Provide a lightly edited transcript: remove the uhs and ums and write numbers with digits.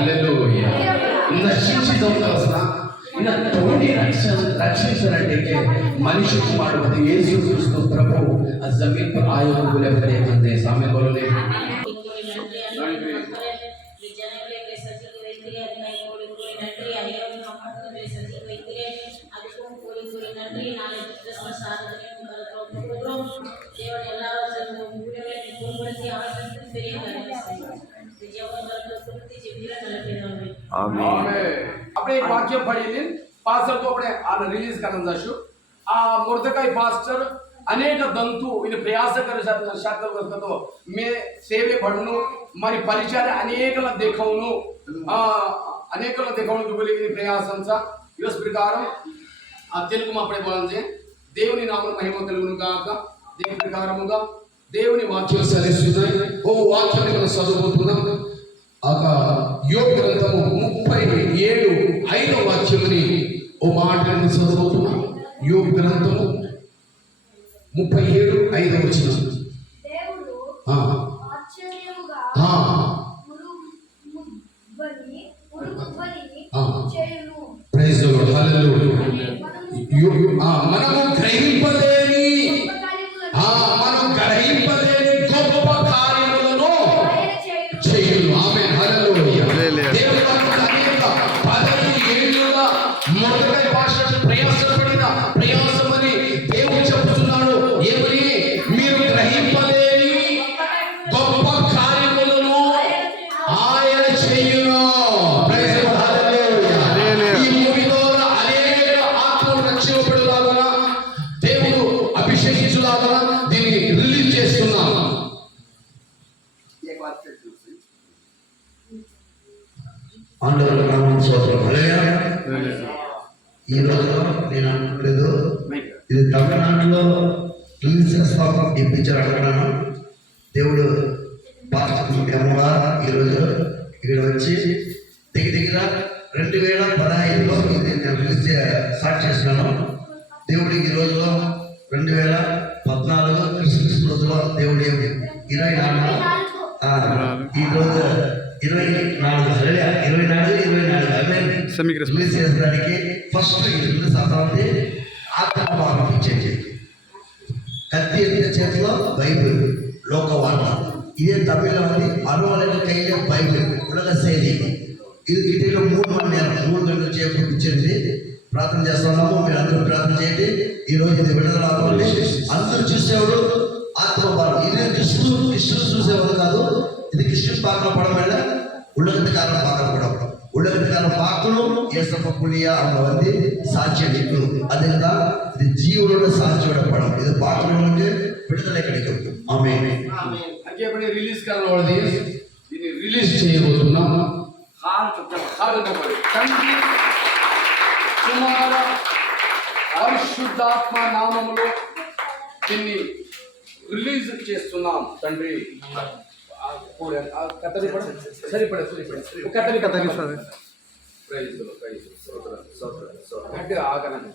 హల్లెలూయా. నశించిదవుతావసన ఇన్న తోడి రక్షించాలంటే మనిషి కుమారుడు యేసు క్రీస్తు ప్రభు ఆ జमीन पर आए हुए बोले बड़े बंदे सामने बोलो ले આપણે એક વાક્ય પઢીને પાસ્ટર તો આપણે રિલીઝ કરવાનું જશું. આ મોર્દકાઈ પાસ્ટર અનેક દંતુ એને પ્રયાસ કરે શાસ્ત્ર કરતો મેં સેવે ભણનું મારી પરિચય અનેકला દેખાવનું અનેકला દેખાવનું બોલી એની પ્રયાસంతా యువస్ ప్రకారం ఆ తెలుగు మాపడే బోలంజే దేవుని నామమున మహిమ కలుగును గాక. దేవుని ప్రకారముగా దేవుని వాక్యం సరిస్తున్నాయి. ఓ వాక్యాన్ని మనం చదువుతున్నాం. ఆక యోబు గ్రంథము 37:5 వాక్యముని ఓ మాటను చదువుతున్నాం. యోబు గ్రంథము 37:5 వచనం. దేవుడు ఆశ్చర్యముగా చేయును. Praise the lord. హల్లెలూయా. మనము గ్రహింపలేని గొప్ప కార్యములను చేయును. ఆమేన్. హల్లెలూయా. దేవుడు మనకు అనేక 15 ఏళ్లుగా మొదటి భాష ప్రయాసపడిన ప్రయాసమని దేవుడు చెప్తున్నాడు. ఏమని? మీరు గ్రహింపలేని గొప్ప కార్యములను ఆయన చేయును. Praise the lord. హల్లెలూయా. ఈ మూవీ ద్వారా అనేక ఆత్మలు రక్షించబడులాగా దేవుడు అభిషేకించులాగా దీన్ని రిలీజ్ చేస్తున్నాం. ఆందోళన నామం స్తోత్రం. హల్లెలూయా. ఈ రోజు నేను అనుకోలేదు ఇది తమిళనాడులో రిలీజ్ చేస్తాం ఈ పిక్చర్ అనుకున్నాను. దేవుడు పాస్టర్ అమ్మగా ఈరోజు ఇక్కడ వచ్చి దగ్గర 2015లో ఇది నేను రిలీజ్ స్టార్ట్ చేసినాను. దేవుడు ఈ రోజులో 2014 క్రిస్మస్ రోజులో దేవుడు 24 ఈ రోజు 24 రిలీజ్ చేసడానికి ఫస్ట్ రిలీజ్ అవుతుంది. ఆత్మభావం ఇచ్చేది కత్తి ఎత్తిన చేతిలో బైబిల్ లోకవార్త. ఇదే తమిళలో ఉంది. అనువలన కైలో బైబిల్ ఉలగ శైలి. ఇది గిటిలో 3 మణి నేరం 3 గంటలు చేయించింది. ప్రార్థన చేస్తున్నాము. మీరు అందరూ ప్రార్థన చేయండి. ఈ రోజు ఇది విడుదల అవుతుంది. అందరూ చూసేవాడు ఆత్మభావం. ఇది కృష్ణుడు చూసేవాడు కాదు. ఇది కృష్ణుడు பார்க்க படம் இல்ல, உலகத்துக்காரன் பார்க்க படம். உலகத்துக்காரன் பார்க்கணும். ஏசப்ப புலியா அவங்க வந்து சாட்சியம் நிற்கணும். அதுதான் இது ஜீவனோட சாட்சியோட படம். இது பார்க்கறவங்களுக்கு விடுதலை கிடைக்கும். ఆమేన్. అంటే આપણે రిలీజ్ કરવાનો దీన్ని రిలీజ్ చేయబోతున్నాం. తండ్రి కుమార పరిశుద్ధాత్మ నామములో దీన్ని రిలీజ్ చేస్తున్నాం. తండ్రి సరిపడ ప్రైజ్ గట్టిగా ఆగనండి.